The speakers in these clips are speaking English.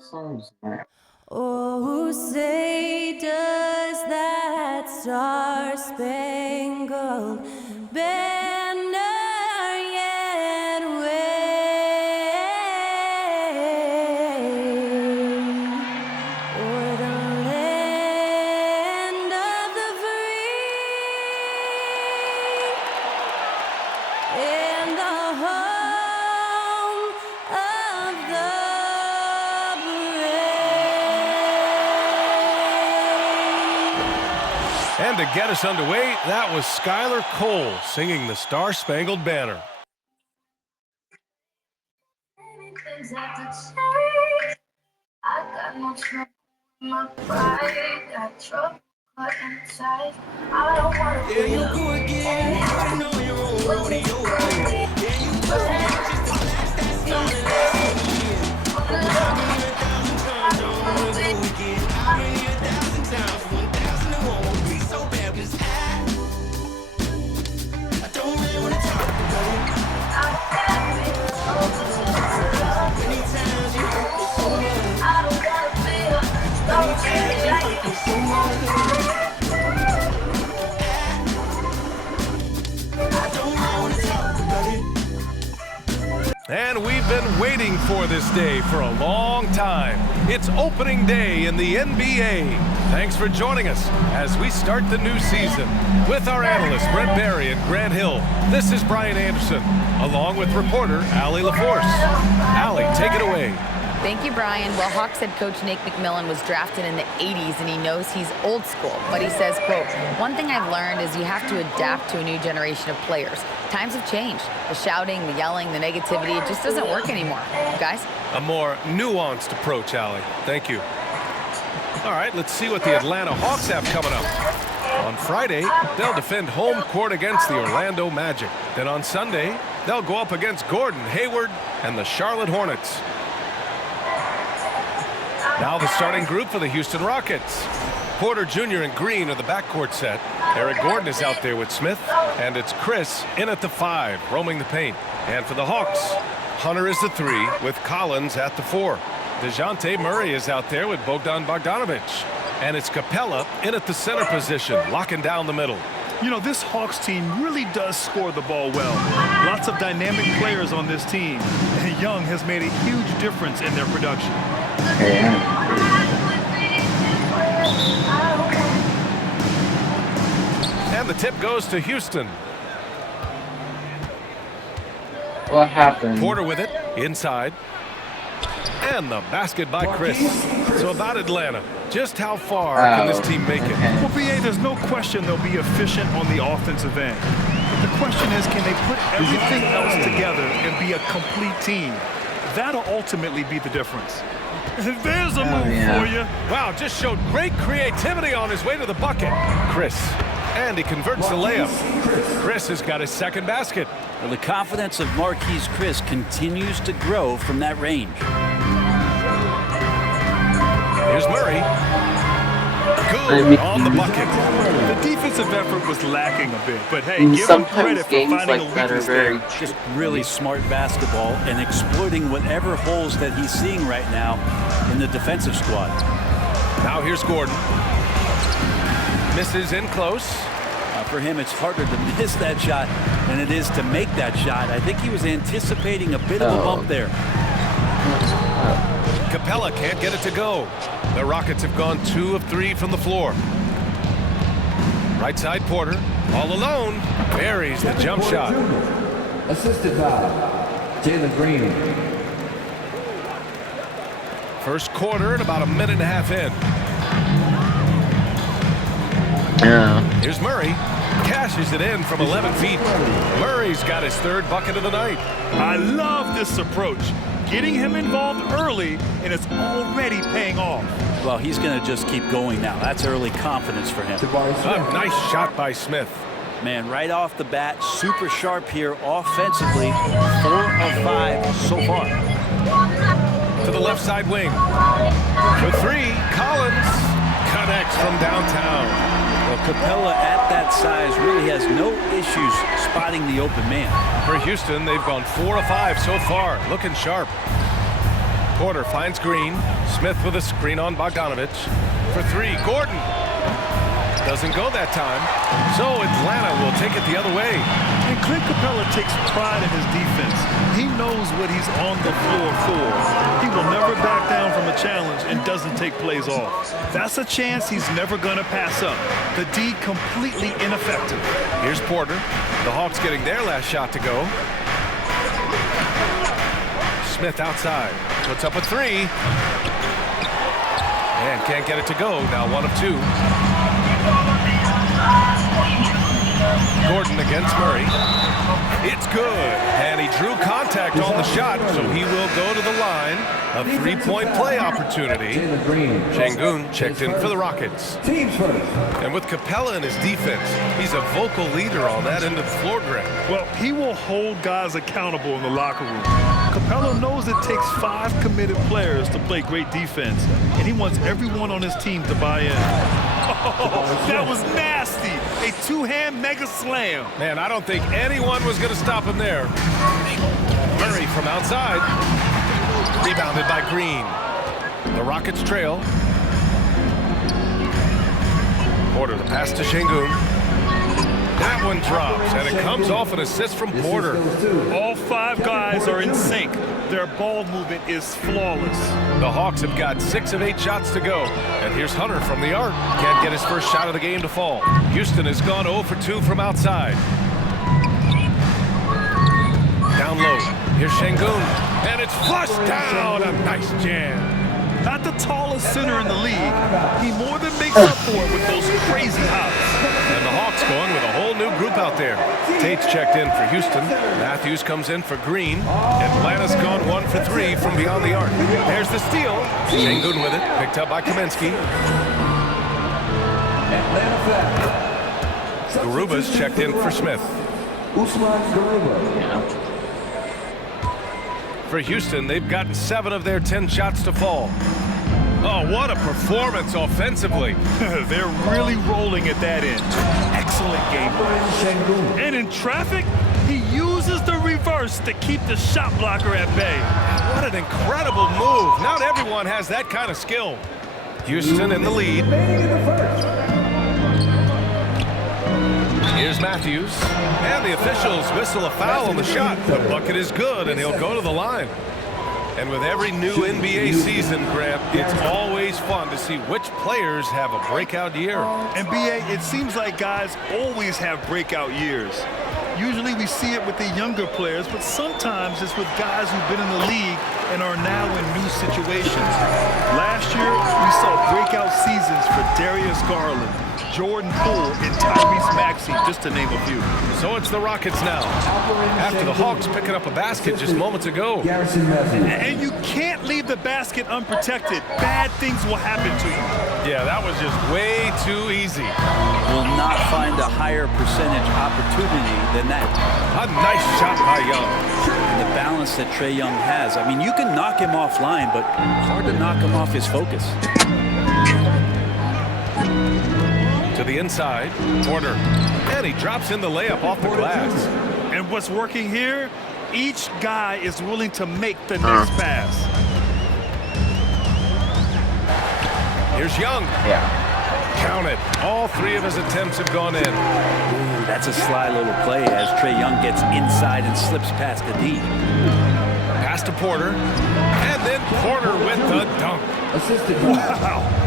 songs now. Oh, say does that star-spangled banner yet wave o'er the land of the free and the home of the And to get us underway, that was Skylar Cole singing the Star-Spangled Banner. Things have to change. I got no trouble with my pride. Got trouble caught inside. I don't wanna be you go again. I know you're on rodeo. Yeah, you go just to flash that stone and let it in. How many 1,000 times I wanna go again? How many 1,000 times? 1,001 won't be so bad. 'Cause I don't really wanna talk about it. Many times you hurt me so much. I don't wanna be a Many times you hurt me so much. I don't really wanna talk about it. And we've been waiting for this day for a long time. It's opening day in the NBA. Thanks for joining us as we start the new season. With our analysts, Brent Barry and Grant Hill, this is Brian Anderson, along with reporter Allie LaForce. Allie, take it away. Thank you, Brian. Well, Hawks head coach Nate McMillan was drafted in the 80s, and he knows he's old school. But he says, quote, "One thing I've learned is you have to adapt to a new generation of players. Times have changed. The shouting, the yelling, the negativity, it just doesn't work anymore." Guys? A more nuanced approach, Allie. Thank you. All right, let's see what the Atlanta Hawks have coming up. On Friday, they'll defend home court against the Orlando Magic. Then on Sunday, they'll go up against Gordon Hayward and the Charlotte Hornets. Now the starting group for the Houston Rockets. Porter Jr. and Green are the backcourt set. Eric Gordon is out there with Smith, and it's Chris in at the 5, roaming the paint. And for the Hawks, Hunter is the 3 with Collins at the 4. DeJounte Murray is out there with Bogdan Bogdanovic. And it's Capella in at the center position, locking down the middle. You know, this Hawks team really does score the ball well. Lots of dynamic players on this team, and Young has made a huge difference in their production. And the tip goes to Houston. What happened? Porter with it, inside. And the basket by Chris. So about Atlanta, just how far can this team make it? Well, B.A., there's no question they'll be efficient on the offensive end. But the question is, can they put everything else together and be a complete team? That'll ultimately be the difference. There's a move for you. Wow, just showed great creativity on his way to the bucket. Chris. And he converts the layup. Chris has got his second basket. Well, the confidence of Marquise Chris continues to grow from that range. Here's Murray. Good on the bucket. The defensive effort was lacking a bit, but hey, give him Sometimes credit for games finding like a that are weakness very there. Just really smart basketball and exploiting whatever holes that he's seeing right now in the defensive squad. Now here's Gordon. Misses in close. For him, it's harder to miss that shot than it is to make that shot. I think he was anticipating a bit of a bump there. Capella can't get it to go. The Rockets have gone 2 of 3 from the floor. Right side Porter, all alone, buries the jump shot. Assisted by Jalen Green. First quarter and about a minute and a half in. Here's Murray. Cashes it in from 11 feet. Murray's got his third bucket of the night. I love this approach. Getting him involved early, and it's already paying off. Well, he's going to just keep going now. That's early confidence for him. A nice shot by Smith. Man, right off the bat, super sharp here offensively. 4 of 5 so far. To the left side wing. For 3, Collins connects from downtown. Well, Capella at that size really has no issues spotting the open man. For Houston, they've gone 4 of 5 so far, looking sharp. Porter finds Green. Smith with a screen on Bogdanovich. For three, Gordon. Doesn't go that time. So Atlanta will take it the other way. And Clint Capella takes pride in his defense. He knows what he's on the floor for. He will never back down from a challenge and doesn't take plays off. That's a chance he's never going to pass up. The D completely ineffective. Here's Porter. The Hawks getting their last shot to go. Smith outside. Puts up a three. And can't get it to go. Now 1 of 2. Gordon against Murray. It's good. And he drew contact on the shot, so he will go to the line. A 3-point play opportunity. Şengün checked in for the Rockets. And with Capella in his defense, he's a vocal leader on that end of the floor, Greg. Well, he will hold guys accountable in the locker room. Capella knows it takes 5 committed players to play great defense, and he wants everyone on his team to buy in. Oh, that was nasty. A 2-hand mega slam. Man, I don't think anyone was going to stop him there. Murray from outside. Rebounded by Green. The Rockets trail. Porter, the pass to Şengün. That one drops, and it comes off an assist from Porter. All 5 guys are in sync. Their ball movement is flawless. The Hawks have got 6 of 8 shots to go. And here's Hunter from the arc. Can't get his first shot of the game to fall. Houston has gone 0 for 2 from outside. Down low. Here's Şengün. And it's flushed down. A nice jam. Not the tallest center in the league. He more than makes up for it with those crazy hops. And the Hawks going with a whole new group out there. Tate's checked in for Houston. Matthews comes in for Green. Atlanta's gone 1 for 3 from beyond the arc. There's the steal. Şengün with it. Picked up by Kaminsky. Garuba's checked in for Smith. For Houston, they've gotten 7 of their 10 shots to fall. Oh, what a performance offensively. They're really rolling at that end. Excellent game. And in traffic, he uses the reverse to keep the shot blocker at bay. What an incredible move. Not everyone has that kind of skill. Houston in the lead. Here's Matthews. And the officials whistle a foul on the shot. The bucket is good, and he'll go to the line. And with every new NBA season, Grant, it's always fun to see which players have a breakout year. NBA, it seems like guys always have breakout years. Usually we see it with the younger players, but sometimes it's with guys who've been in the league and are now in new situations. Last year, we saw breakout seasons for Darius Garland, Jordan Poole, and Tyrese Maxey, just to name a few. So it's the Rockets now, after the Hawks picking up a basket just moments ago. And you can't leave the basket unprotected. Bad things will happen to you. Yeah, that was just way too easy. Will not find a higher percentage opportunity than that. A nice shot by Young. And the balance that Trae Young has. I mean, you can knock him offline, but it's hard to knock him off his focus. To the inside, Porter. And he drops in the layup off the glass. And what's working here? Each guy is willing to make the next pass. Here's Young. Yeah. Count it. All 3 of his attempts have gone in. Ooh, that's a sly little play as Trae Young gets inside and slips past the D. Pass to Porter. And then Porter with the dunk. Wow.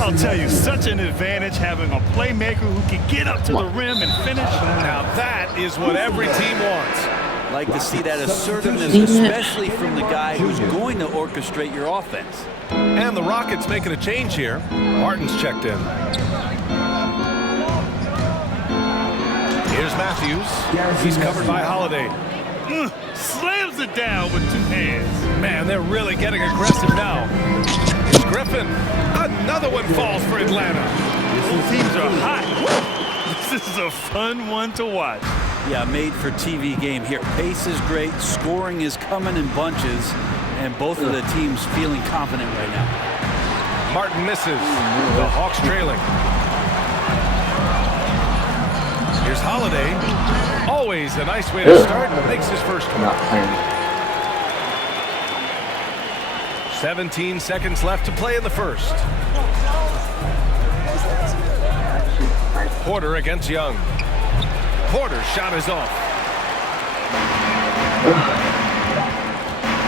I'll tell you, such an advantage having a playmaker who can get up to the rim and finish. Now that is what every team wants. Like to see that assertiveness, especially from the guy who's going to orchestrate your offense. And the Rockets making a change here. Martin's checked in. Here's Matthews. He's covered by Holiday. Slams it down with 2 hands. Man, they're really getting aggressive now. Here's Griffin. Another one falls for Atlanta. Both teams are hot. This is a fun one to watch. Yeah, made for TV game here. Pace is great, scoring is coming in bunches, and both of the teams feeling confident right now. Martin misses. The Hawks trailing. Here's Holiday. Always a nice way to start. Makes his first one. Not playing. 17 seconds left to play in the first. Porter against Young. Porter's shot is off.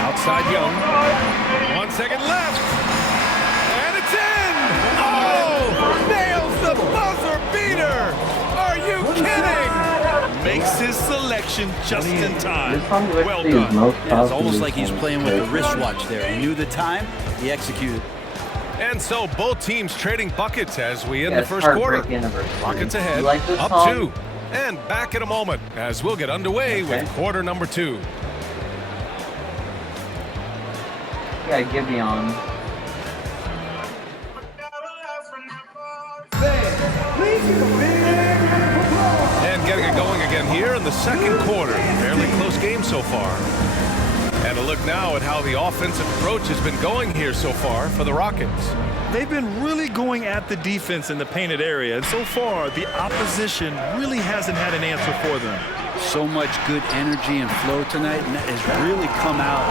Outside Young. 1 second left. And it's in! Oh! Nails the buzzer beater! Are you kidding? Makes his selection just in time. This song Well actually is done. most Yeah, it's almost possibly like he's playing with the wristwatch there. He knew the time, he executed. And so both teams trading buckets as we end Yeah, the it's first quarter. Heartbreak Anniversary. Rockets You ahead, like this up song? 2. And back in a moment as we'll get underway with quarter number 2. Yeah, Gibeon. And getting it going again here in the second quarter. Fairly close game so far. And a look now at how the offensive approach has been going here so far for the Rockets. They've been really going at the defense in the painted area, and so far the opposition really hasn't had an answer for them. So much good energy and flow tonight, and that has really come out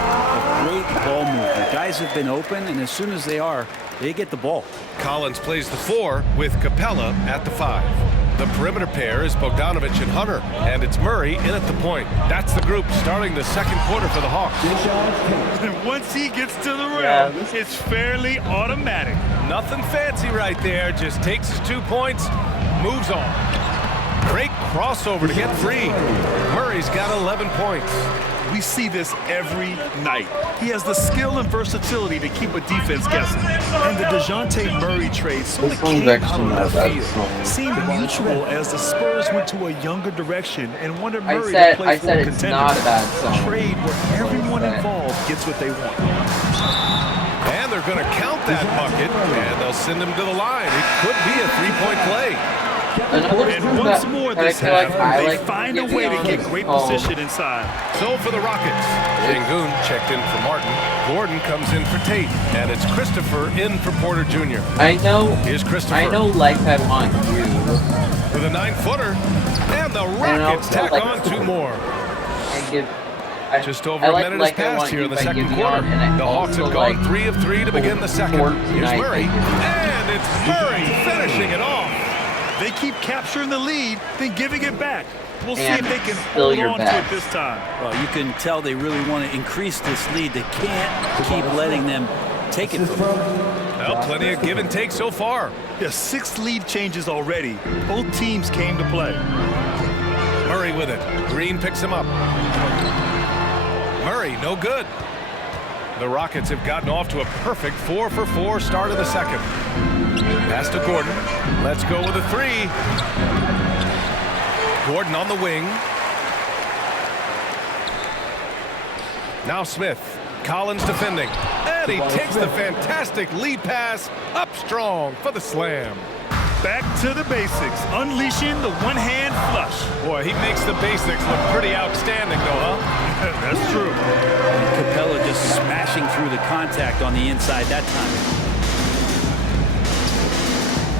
of great ball movement. Guys have been open, and as soon as they are, they get the ball. Collins plays the 4 with Capella at the 5. The perimeter pair is Bogdanovich and Hunter, and it's Murray in at the point. That's the group starting the second quarter for the Hawks. And once he gets to the rim, Yeah. it's fairly automatic. Nothing fancy right there, just takes his 2 points, moves on. Great crossover to get free. Murray's got 11 points. We see this every night. He has the skill and versatility to keep a defense guessing. And the DeJounte Murray trade sort This of one's came out actually of not left bad field. song. Seemed mutual as the Spurs went to a younger direction and wanted I Murray said- to play I for said a it's contender. not a bad song. A trade where everyone Okay. involved gets what they want. And they're going to count that bucket, and they'll send him to the line. It could be a 3-point play. Another And team once that- more that I this feel like half, I they like find a way to Gibeon get is great called- position inside. So for the Rockets, Sengun checked in for Martin. Gordon comes in for Tate, and it's Christopher in for Porter Jr. I know. Here's Christopher. I know. Like I want you. With a 9-footer, and the I know, Rockets tack like- on 2 more. I give. Just over I a like minute Like I has passed Want here You in the by second Gibeon, quarter. and I The Hawks have also gone like 3 of 3 to begin the second. Here's Fortnite Murray, by and it's Murray finishing it off. They keep capturing the lead, then giving it back. We'll see And if they can still hold you're on to back. it this time. Well, you can tell they really want to increase this lead. They can't keep letting them take it from them. Well, plenty of give and take so far. Yeah, 6 lead changes already. Both teams came to play. Murray with it. Green picks him up. Murray, no good. The Rockets have gotten off to a perfect 4-for-4 start of the second. Pass to Gordon. Let's go with a 3. Gordon on the wing. Now Smith. Collins defending. And he takes the fantastic lead pass up strong for the slam. Back to the basics, unleashing the one-hand flush. Boy, he makes the basics look pretty outstanding, though, huh? That's true. Capella just smashing through the contact on the inside that time.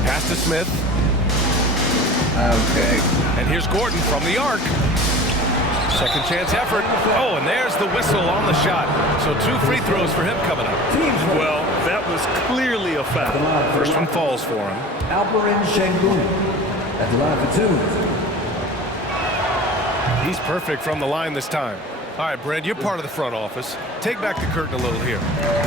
Pass to Smith. Okay. And here's Gordon from the arc. Second chance effort. Oh, and there's the whistle on the shot. So 2 free throws for him coming up. Well, that was clearly a foul. First one falls for him. Alperen Sengun at the line for 2. He's perfect from the line this time. All right, Brad, you're part of the front office. Take back the curtain a little here.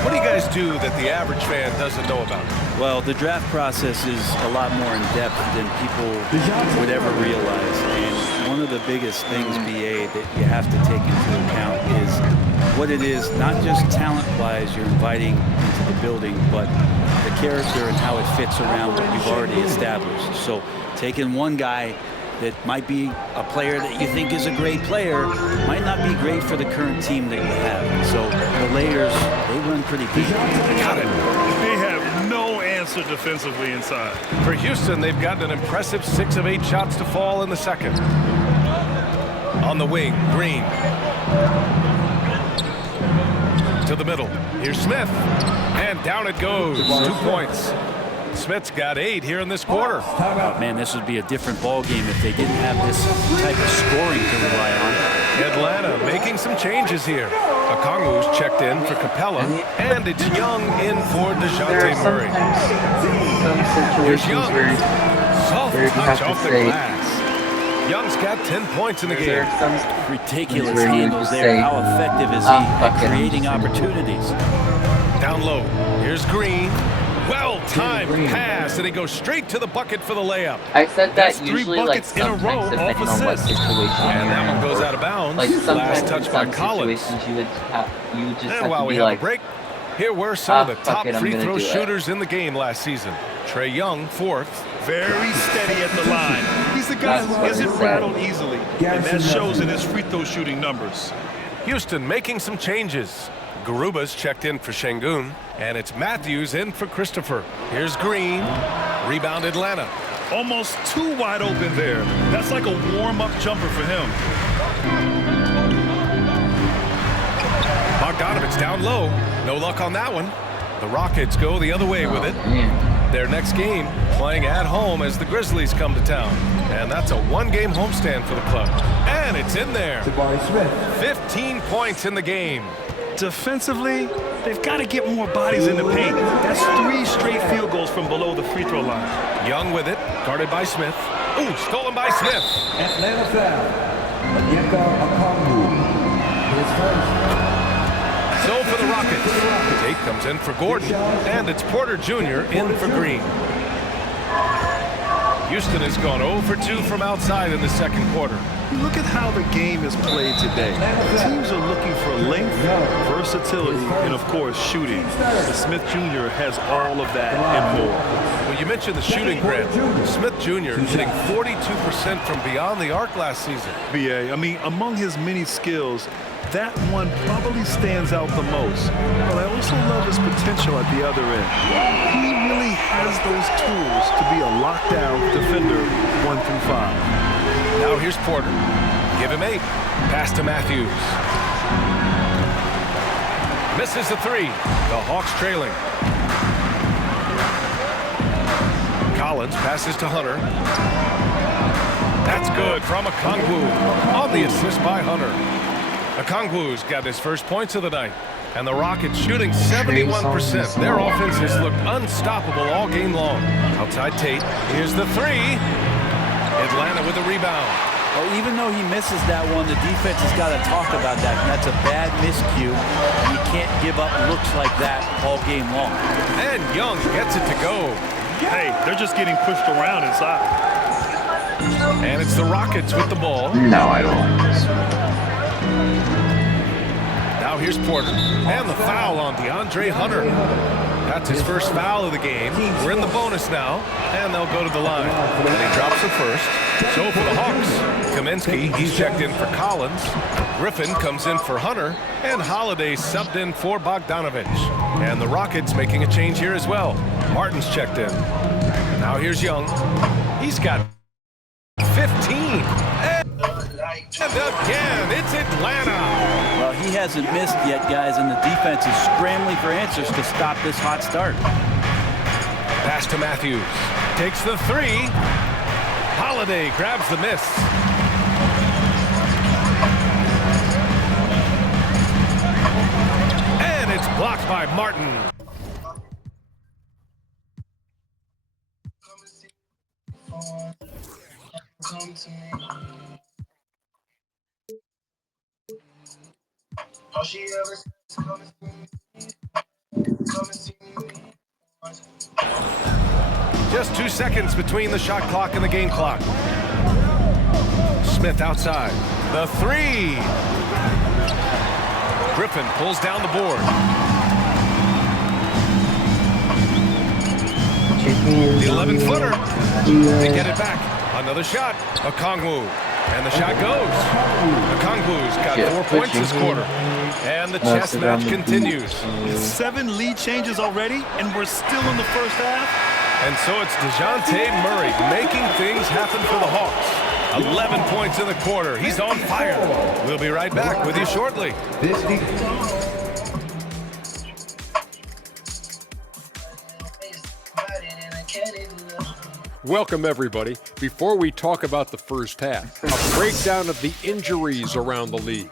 What do you guys do that the average fan doesn't know about? Well, the draft process is a lot more in depth than people would ever realize. And one of the biggest things, BA, that you have to take into account is what it is, not just talent-wise you're inviting into the building, but the character and how it fits around what you've already established. So taking one guy that might be a player that you think is a great player might not be great for the current team that you have. So the layers, they run pretty deep. Got it. They have no answer defensively inside. For Houston, they've gotten an impressive 6 of 8 shots to fall in the second. On the wing, Green. To the middle. Here's Smith. And down it goes. 2 points. Smith's got 8 here in this quarter. Man, this would be a different ball game if they didn't have this type of scoring to rely on. Atlanta making some changes here. Okongwu's checked in for Capella, and it's Young in for There DeJounte are Murray. some Here's situations Young. where Soft Where you have touch to off the say- glass. Young's got 10 points in the there game. are some Ridiculous where you handles just there. say, How effective is he "Ah, fuck at it, I'm creating just gonna do it." opportunities? Down low. Here's Green. Well-timed Green. pass, and he goes straight to the bucket for the layup. I said That's that 3 usually like buckets in a row sometimes off depending on what assists. situation And you're that one in. goes out of bounds. Like sometimes Last in touch by some Collins. situations you would just And have while to we be have like, a break, here were some of the fuck top it, I'm free gonna throw do it. shooters in the game last season. Trey Young, 4th. Very steady at the line. He's the guy who isn't rattled easily, and that shows in his free throw shooting numbers. Houston making some changes. Garuba's checked in for Şengün, and it's Matthews in for Christopher. Here's Green. Rebound Atlanta. Almost too wide open there. That's like a warm-up jumper for him. Bogdanovich down low. No luck on that one. The Rockets go the other way with it. man, Their next game playing at home as the Grizzlies come to town. And that's a one-game homestand for the club. And it's in there. Jabari Smith. 15 points in the game. Defensively, they've got to get more bodies in the paint. That's 3 straight field goals from below the free throw line. Young with it, guarded by Smith. Ooh, stolen by Smith. Atlanta foul. Onyeka Okongwu. His first. So for the Rockets, Tate comes in for Gordon, and it's Porter Jr. in for Green. Houston has gone 0 for 2 from outside in the second quarter. Look at how the game is played today. Teams are looking for length, versatility, and of course shooting. The Smith Jr. has all of that and more. Well, you mentioned the shooting, Grant. Smith Jr. hitting 42% from beyond the arc last season. BA, I mean, among his many skills, that one probably stands out the most. But I also love his potential at the other end. He really has those tools to be a lockdown defender 1 through 5. Now here's Porter. Give him 8. Pass to Matthews. Misses the 3. The Hawks trailing. Collins passes to Hunter. That's good from Okongwu on the assist by Hunter. Okongwu's got his first points of the night. And the Rockets shooting 71%. Their offense has looked unstoppable all game long. Outside Tate. Here's the 3. Atlanta with the rebound. Well, even though he misses that one, the defense has got to talk about that. And that's a bad miscue. You can't give up looks like that all game long. And Young gets it to go. Hey, they're just getting pushed around inside. And it's the Rockets with the ball. no, I don't. Now here's Porter. And the foul on DeAndre Hunter. That's his first foul of the game. We're in the bonus now, and they'll go to the line. And he drops it first. So for the Hawks, Kaminsky, he's checked in for Collins. Griffin comes in for Hunter, and Holiday subbed in for Bogdanovich. And the Rockets making a change here as well. Martin's checked in. Now here's Young. He's got 15. And again, it's Atlanta. Well, he hasn't missed yet, guys, and the defense is scrambling for answers to stop this hot start. Pass to Matthews. Takes the 3. Holiday grabs the miss. And it's blocked by Martin. Come to me. All she ever says is come and see me. Come and see me. Just 2 seconds between the shot clock and the game clock. Smith outside. The 3. Griffin pulls down the board. The 11-footer. They get it back. Another shot. Okongwu. And the shot goes. Okongwu's got 4 points this quarter. And the chess match continues. 7 lead changes already, and we're still in the first half. And so it's DeJounte Murray making things happen for the Hawks. 11 points in the quarter. He's on fire. We'll be right back with you shortly. This defense. Welcome, everybody. Before we talk about the first half, a breakdown of the injuries around the league.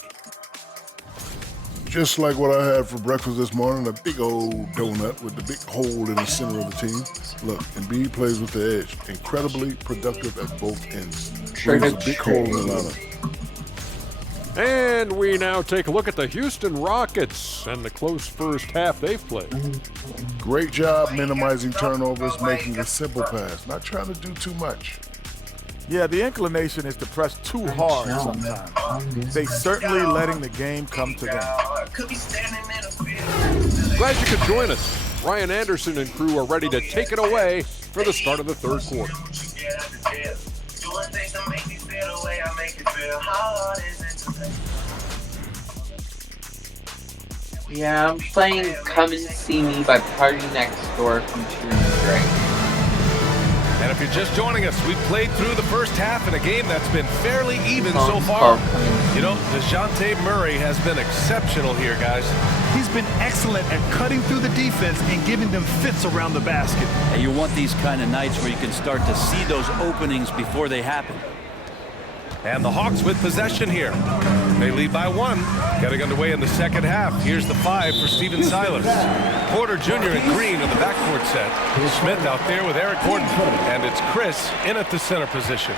Just like what I had for breakfast this morning, a big old donut with the big hole in the center of the team. Look, Embiid plays with the edge. Incredibly productive at both ends. Brings a big hole in the lineup. And we now take a look at the Houston Rockets and the close first half they've played. Great job minimizing turnovers, making a simple pass, not trying to do too much. Yeah, the inclination is to press too hard sometimes. They certainly letting the game come to them. Glad you could join us. Ryan Anderson and crew are ready to take it away for the start of the third quarter. Yeah, I'm playing Come and See Me by Party Next Door from Tyrion Gray. And if you're just joining us, we've played through the first half in a game that's been fairly even so far. You know, DeJounte Murray has been exceptional here, guys. He's been excellent at cutting through the defense and giving them fits around the basket. And you want these kind of nights where you can start to see those openings before they happen. And the Hawks with possession here. They lead by 1. Getting underway in the second half. Here's the 5 for Stephen Silas. Porter Jr. and Green in the backcourt set. Smith out there with Eric Gordon. And it's Chris in at the center position.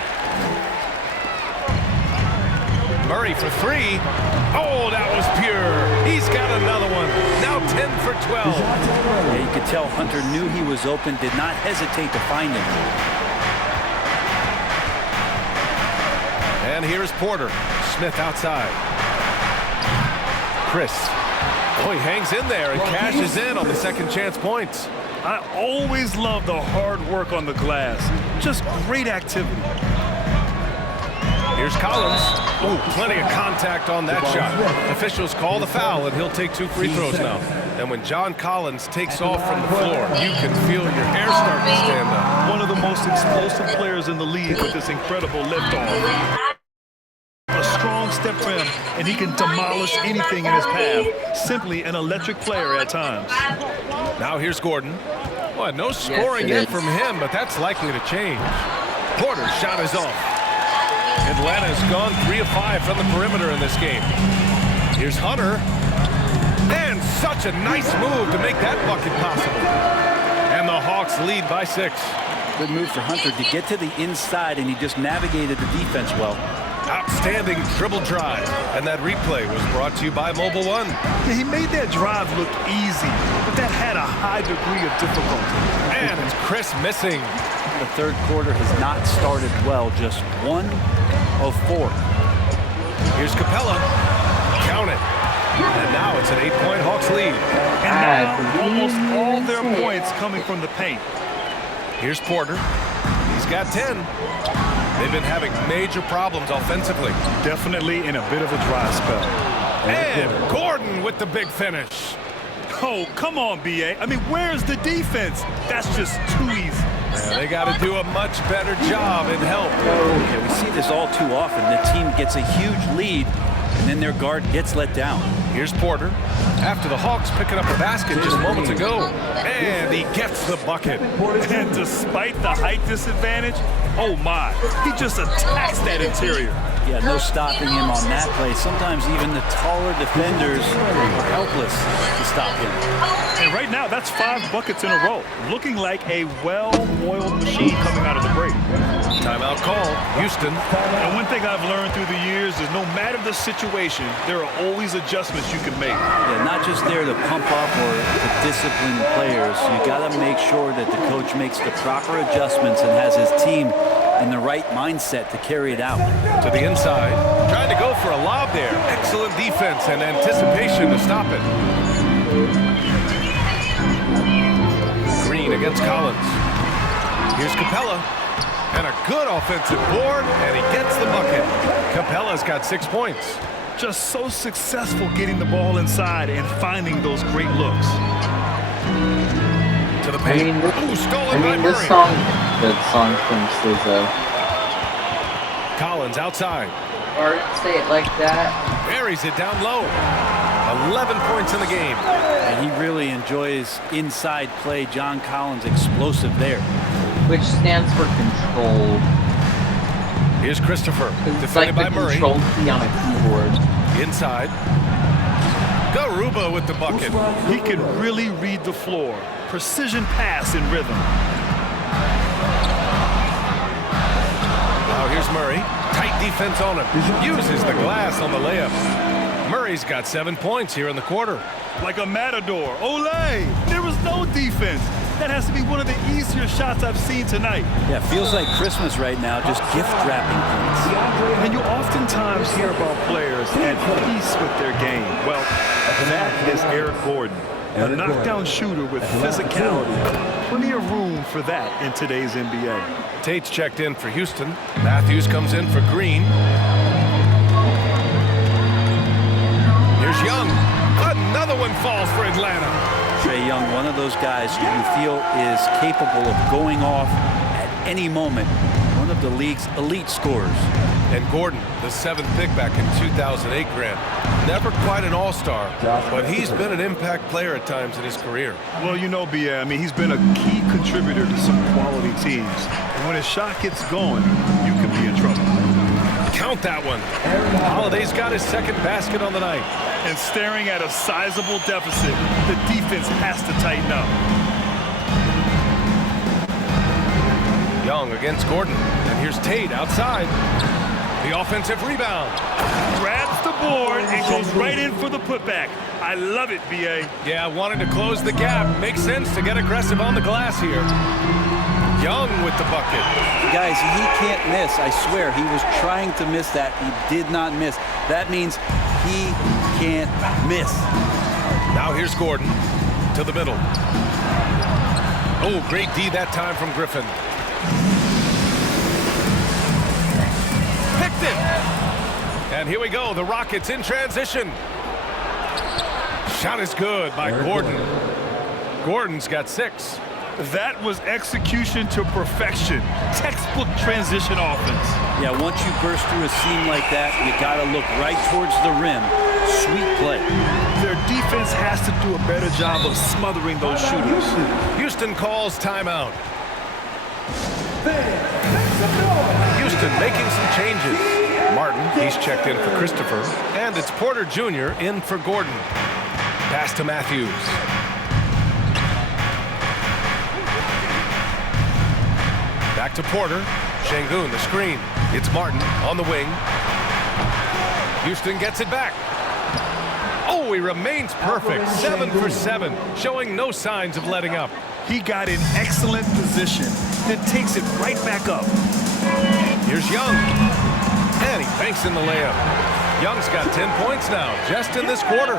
Murray for 3. Oh, that was pure. He's got another one. Now 10 for 12. Yeah, you could tell Hunter knew he was open, did not hesitate to find him. And here's Porter. Smith outside. Chris. Oh, he hangs in there and cashes in on the second chance points. I always love the hard work on the glass. Just great activity. Here's Collins. Ooh, plenty of contact on that shot. Officials call the foul, and he'll take 2 free throws now. And when John Collins takes off from the floor, you can feel your hair start to stand up. One of the most explosive players in the league with this incredible liftoff. A strong step for him, and he can demolish anything in his path. Simply an electric player at times. Now here's Gordon. Well, no scoring yet from him, but that's likely to change. Porter's shot is off. Atlanta's gone 3 of 5 from the perimeter in this game. Here's Hunter. And such a nice move to make that bucket possible. And the Hawks lead by 6. Good move for Hunter to get to the inside, and he just navigated the defense well. Outstanding dribble drive. And that replay was brought to you by Mobile One. Yeah, he made that drive look easy, but that had a high degree of difficulty. And it's Chris missing. The third quarter has not started well, just 1 of 4. Here's Capella. Count it. And now it's an 8-point Hawks lead. And now almost all their points coming from the paint. Here's Porter. He's got 10. They've been having major problems offensively. Definitely in a bit of a dry spell. And Gordon with the big finish. Oh, come on, B.A. I mean, where's the defense? That's just too easy. Yeah, they got to do a much better job in help. Yeah, we see this all too often. The team gets a huge lead, and then their guard gets let down. Here's Porter. After the Hawks picking up a basket just moments ago. And he gets the bucket. And despite the height disadvantage, oh my, he just attacks that interior. Yeah, no stopping him on that play. Sometimes even the taller defenders are helpless to stop him. And right now, that's 5 buckets in a row. Looking like a well-oiled machine coming out of the break. Timeout call, Houston. And one thing I've learned through the years is no matter the situation, there are always adjustments you can make. Yeah, not just there to pump up or to discipline players. You got to make sure that the coach makes the proper adjustments and has his team in the right mindset to carry it out. To the inside, trying to go for a lob there. Excellent defense and anticipation to stop it. Green against Collins. Here's Capella. And a good offensive board, and he gets the bucket. Capella's got 6 points. Just so successful getting the ball inside and finding those great looks. To the paint. Ooh, stolen by Murray. This song, good song from Slizzo. Collins outside. Or say it like that. Buries it down low. 11 points in the game. And he really enjoys inside play. John Collins explosive there. which stands for control. Here's Christopher, It's like defended the by Murray. control key on a keyboard. Inside. Garuba with the bucket. He can really read the floor. Precision pass in rhythm. Now here's Murray. Tight defense on him. Uses the glass on the layup. Murray's got 7 points here in the quarter. Like a matador. Olé! There was no defense. That has to be one of the easier shots I've seen tonight. Yeah, feels like Christmas right now, just gift wrapping points. And you oftentimes hear about players at peace with their game. Well, that is Eric Gordon, a knockdown shooter with physicality. Plenty of room for that in today's NBA. Tate's checked in for Houston. Matthews comes in for Green. Here's Young. Another one falls for Atlanta. Trae Young, one of those guys who you feel is capable of going off at any moment. One of the league's elite scorers. And Gordon, the 7th pick back in 2008, Grant. Never quite an all-star, but he's been an impact player at times in his career. Well, you know, B.A., I mean, he's been a key contributor to some quality teams. And when his shot gets going, you can be in trouble. Count that one. Holiday's got his 2nd basket on the night. And staring at a sizable deficit, the defense has to tighten up. Young against Gordon. And here's Tate outside. The offensive rebound. Grabs the board and goes right in for the putback. I love it, B.A. Yeah, wanted to close the gap. Makes sense to get aggressive on the glass here. Young with the bucket. Guys, he can't miss. I swear, he was trying to miss that. He did not miss. That means he can't miss. Now here's Gordon to the middle. Oh, great D that time from Griffin. Picked it. And here we go. The Rockets in transition. Shot is good by Gordon. Gordon's got 6. That was execution to perfection. Textbook transition offense. Yeah, once you burst through a seam like that, you got to look right towards the rim. Sweet play. Their defense has to do a better job of smothering those shooters. Houston calls timeout. Houston making some changes. Martin, he's checked in for Christopher. And it's Porter Jr. in for Gordon. Pass to Matthews. Back to Porter. Şengün, the screen. It's Martin on the wing. Houston gets it back. Oh, he remains perfect. 7 for 7, showing no signs of letting up. He got in excellent position, then takes it right back up. Here's Young. And he banks in the layup. Young's got 10 points now, just in this quarter.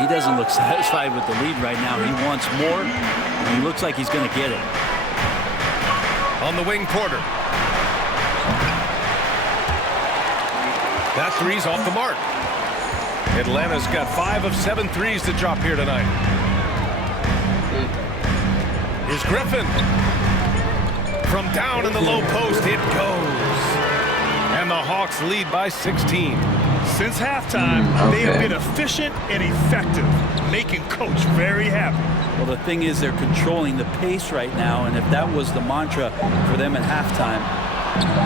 He doesn't look satisfied with the lead right now. He wants more, and he looks like he's going to get it. On the wing, Porter. That three's off the mark. Atlanta's got 5 of 7 threes to drop here tonight. Here's Griffin. From down in the low post, it goes. And the Hawks lead by 16. Since halftime, they have been efficient and effective, making Coach very happy. Well, the thing is, they're controlling the pace right now, and if that was the mantra for them at halftime,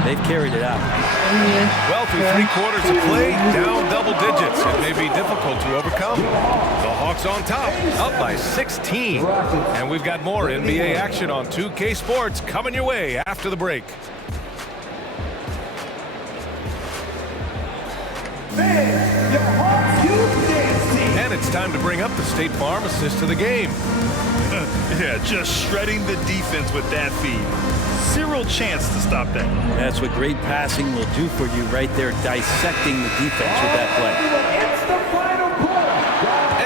they've carried it out. Well, through 3 quarters of play, down double digits. It may be difficult to overcome. The Hawks on top, up by 16. And we've got more NBA action on 2K Sports coming your way after the break. And it's time to bring up the State Farm assist of the game. Yeah, just shredding the defense with that feed. Zero chance to stop that. That's what great passing will do for you right there, dissecting the defense with that play.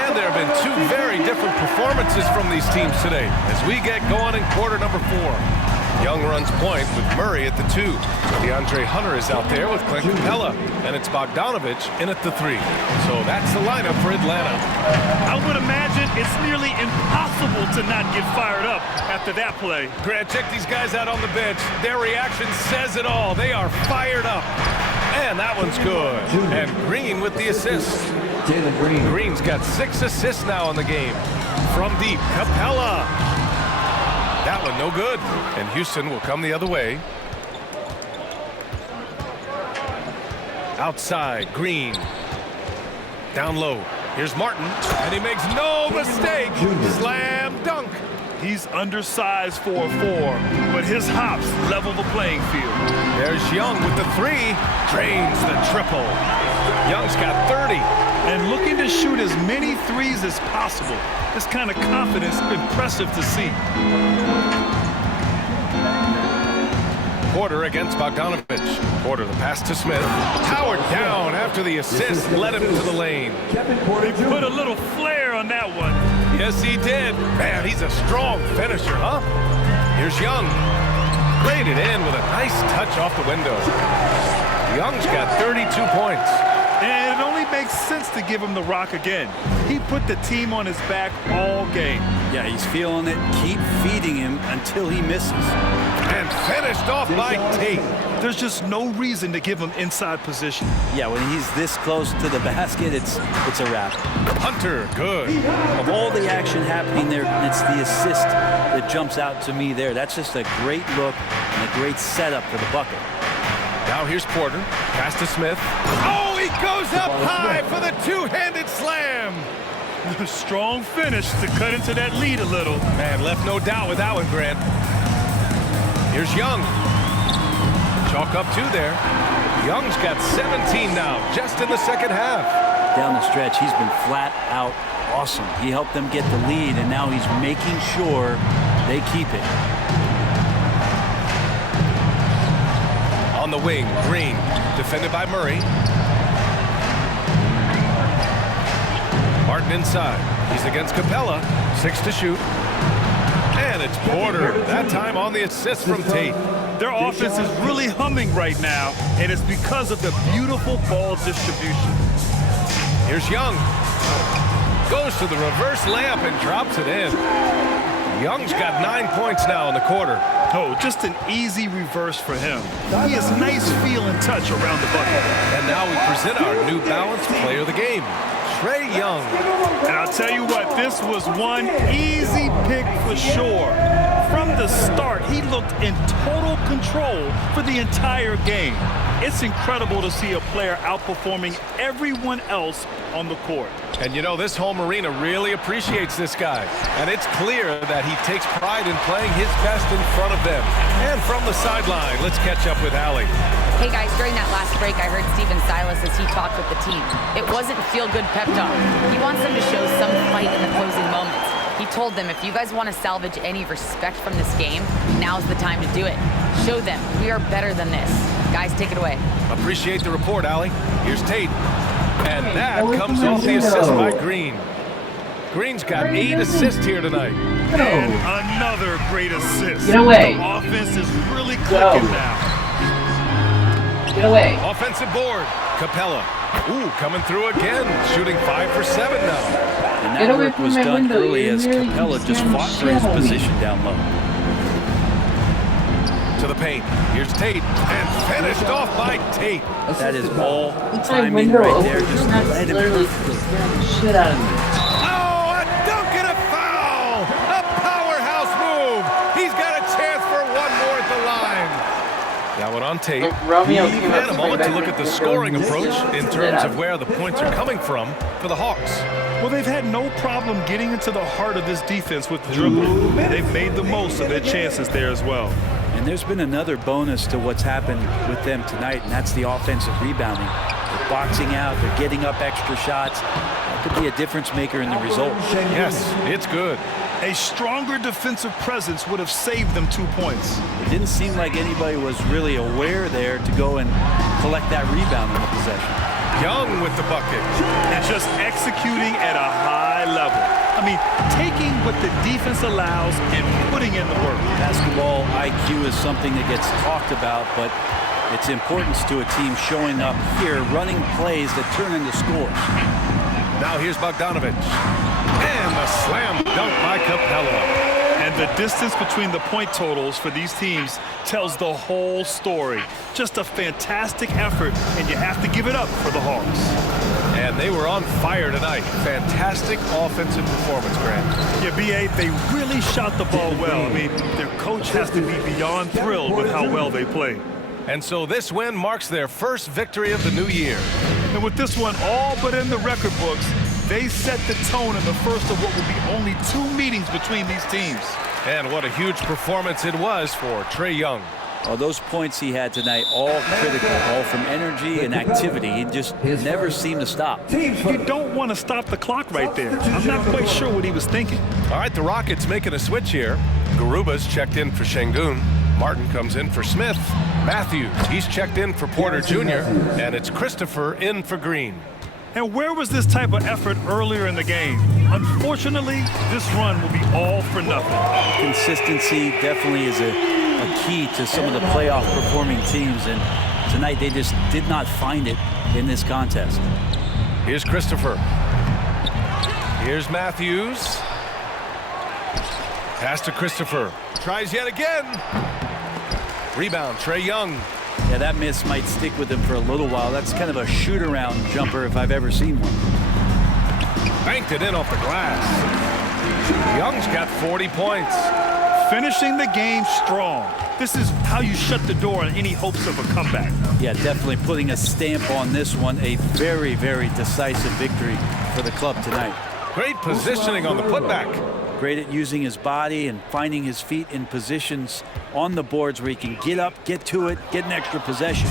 And there have been 2 very different performances from these teams today as we get going in quarter number 4. Young runs point with Murray at the 2. DeAndre Hunter is out there with Clint Capella, and it's Bogdanovich in at the 3. So that's the lineup for Atlanta. I would imagine it's nearly impossible to not get fired up after that play. Grant, check these guys out on the bench. Their reaction says it all. They are fired up. And that one's good. And Green with the assist. Green's got 6 assists now in the game. From deep, Capella. That one no good. And Houston will come the other way. Outside, Green. Down low. Here's Martin, and he makes no mistake. Slam dunk. He's undersized for a 4, but his hops level the playing field. There's Young with the 3. Drains the triple. Young's got 30. And looking to shoot as many threes as possible. This kind of confidence, impressive to see. Porter against Bogdanovich. Porter the pass to Smith. Howard down after the assist led him to the lane. They put a little flair on that one. Yes, he did. Man, he's a strong finisher, huh? Here's Young. Played it in with a nice touch off the window. Young's got 32 points. And it only makes sense to give him the rock again. He put the team on his back all game. Yeah, he's feeling it. Keep feeding him until he misses. And finished off by Tate. There's just no reason to give him inside position. Yeah, when he's this close to the basket, it's a wrap. Hunter, good. Of all the action happening there, it's the assist that jumps out to me there. That's just a great look and a great setup for the bucket. Now here's Porter. Pass to Smith. Oh, he goes up high for the two-handed slam. Strong finish to cut into that lead a little. Man, left no doubt with that one, Grant. Here's Young. Chalk up 2 there. Young's got 17 now, just in the second half. Down the stretch, he's been flat out awesome. He helped them get the lead, and now he's making sure they keep it. On the wing, Green, defended by Murray. Martin inside. He's against Capella. 6 to shoot. And it's Porter, that time on the assist from Tate. Their offense is really humming right now, and it's because of the beautiful ball distribution. Here's Young. Goes to the reverse layup and drops it in. Young's got 9 points now in the quarter. Oh, just an easy reverse for him. He has nice feel and touch around the bucket. And now we present our New Balance Player of the Game, Trae Young. And I'll tell you what, this was one easy pick for sure. From the start, he looked in total control for the entire game. It's incredible to see a player outperforming everyone else on the court. And you know, this home arena really appreciates this guy. And it's clear that he takes pride in playing his best in front of them. And from the sideline, let's catch up with Allie. Hey guys, during that last break, I heard Stephen Silas as he talked with the team. It wasn't feel-good pep talk. He wants them to show some fight in the closing moments. He told them, if you guys want to salvage any respect from this game, now's the time to do it. Show them we are better than this. Guys, take it away. Appreciate the report, Allie. Here's Tate. And that comes off the assist by Green. Green's got 8 assists here tonight. And another great assist. Get away. The offense is really clicking now. Get away. Offensive board. Capella. Ooh, coming through again. Shooting 5 for 7 now. And Get that away work from was my done window. early You as really Capella just can't fought for his shadow me. position down low. To the paint. Here's Tate. And finished off by Tate. That is all It's my timing window right open. there. Just That's let him literally scaring the shit out of me. Oh, a dunk and a foul! A powerhouse move! He's got a chance for one more at the line. That one on Tate. If Romeo came up And a to moment my to look at the bedroom scoring window, approach in shit terms out of where the points are coming from for the Hawks. Well, they've had no problem getting into the heart of this defense with the dribble. They've made the most of their chances there as well. And there's been another bonus to what's happened with them tonight, and that's the offensive rebounding. They're boxing out, they're getting up extra shots. That could be a difference maker in the result. Yes, it's good. A stronger defensive presence would have saved them 2 points. It didn't seem like anybody was really aware there to go and collect that rebound in the possession. Young with the bucket. And just executing at a high level. I mean, taking what the defense allows and putting in the work. Basketball IQ is something that gets talked about, but its importance to a team showing up here, running plays that turn into scores. Now here's Bogdanovich. And the slam dunk by Capella. And the distance between the point totals for these teams tells the whole story. Just a fantastic effort, and you have to give it up for the Hawks. And And they were on fire tonight. Fantastic offensive performance, Grant. Yeah, B.A., they really shot the ball well. I mean, their coach has to be beyond thrilled with how well they played. And so this win marks their first victory of the new year. And with this one all but in the record books, they set the tone in the first of what will be only 2 meetings between these teams. And what a huge performance it was for Trae Young. Well, those points he had tonight, all critical, all from energy and activity. He just never seemed to stop. You don't want to stop the clock right there. I'm not quite sure what he was thinking. All right, the Rockets making a switch here. Garuba's checked in for Şengün. Martin comes in for Smith. Matthews, he's checked in for Porter Jr. And it's Christopher in for Green. And where was this type of effort earlier in the game? Unfortunately, this run will be all for nothing. Consistency definitely is a key to some of the playoff performing teams, and tonight they just did not find it in this contest. Here's Christopher. Here's Matthews. Pass to Christopher. Tries yet again. Rebound, Trae Young. Yeah, that miss might stick with him for a little while. That's kind of a shoot-around jumper if I've ever seen one. Banked it in off the glass. Young's got 40 points. Finishing the game strong. This is how you shut the door on any hopes of a comeback. Yeah, definitely putting a stamp on this one. A very, very decisive victory for the club tonight. Great positioning on the putback. Great at using his body and finding his feet in positions on the boards where he can get up, get to it, get an extra possession.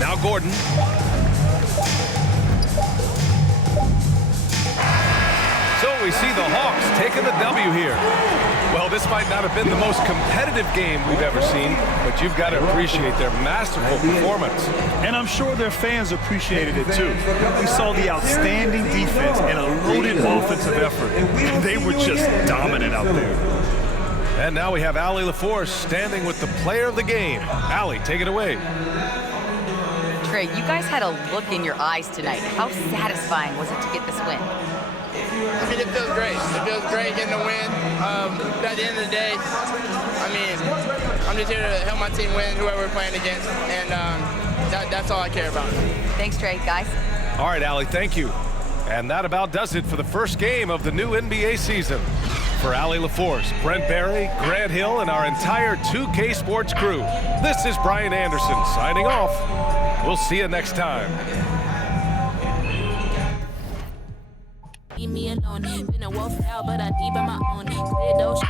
Now Gordon. So we see the Hawks taking the W here. Well, this might not have been the most competitive game we've ever seen, but you've got to appreciate their masterful performance. And I'm sure their fans appreciated it too. We saw the outstanding defense and a loaded offensive effort. They were just dominant out there. And now we have Allie LaForce standing with the player of the game. Allie, take it away. Trae, you guys had a look in your eyes tonight. How satisfying was it to get this win? I mean, it feels great. It feels great getting the win. At the end of the day, I mean, I'm just here to help my team win, whoever we're playing against, and that's all I care about. Thanks, Trae, guys. All right, Allie, thank you. And that about does it for the first game of the new NBA season. For Allie LaForce, Brent Barry, Grant Hill, and our entire 2K Sports crew, this is Brian Anderson signing off. We'll see you next time. Leave me alone. Been a wolf out, but I deep on my own. Clear those,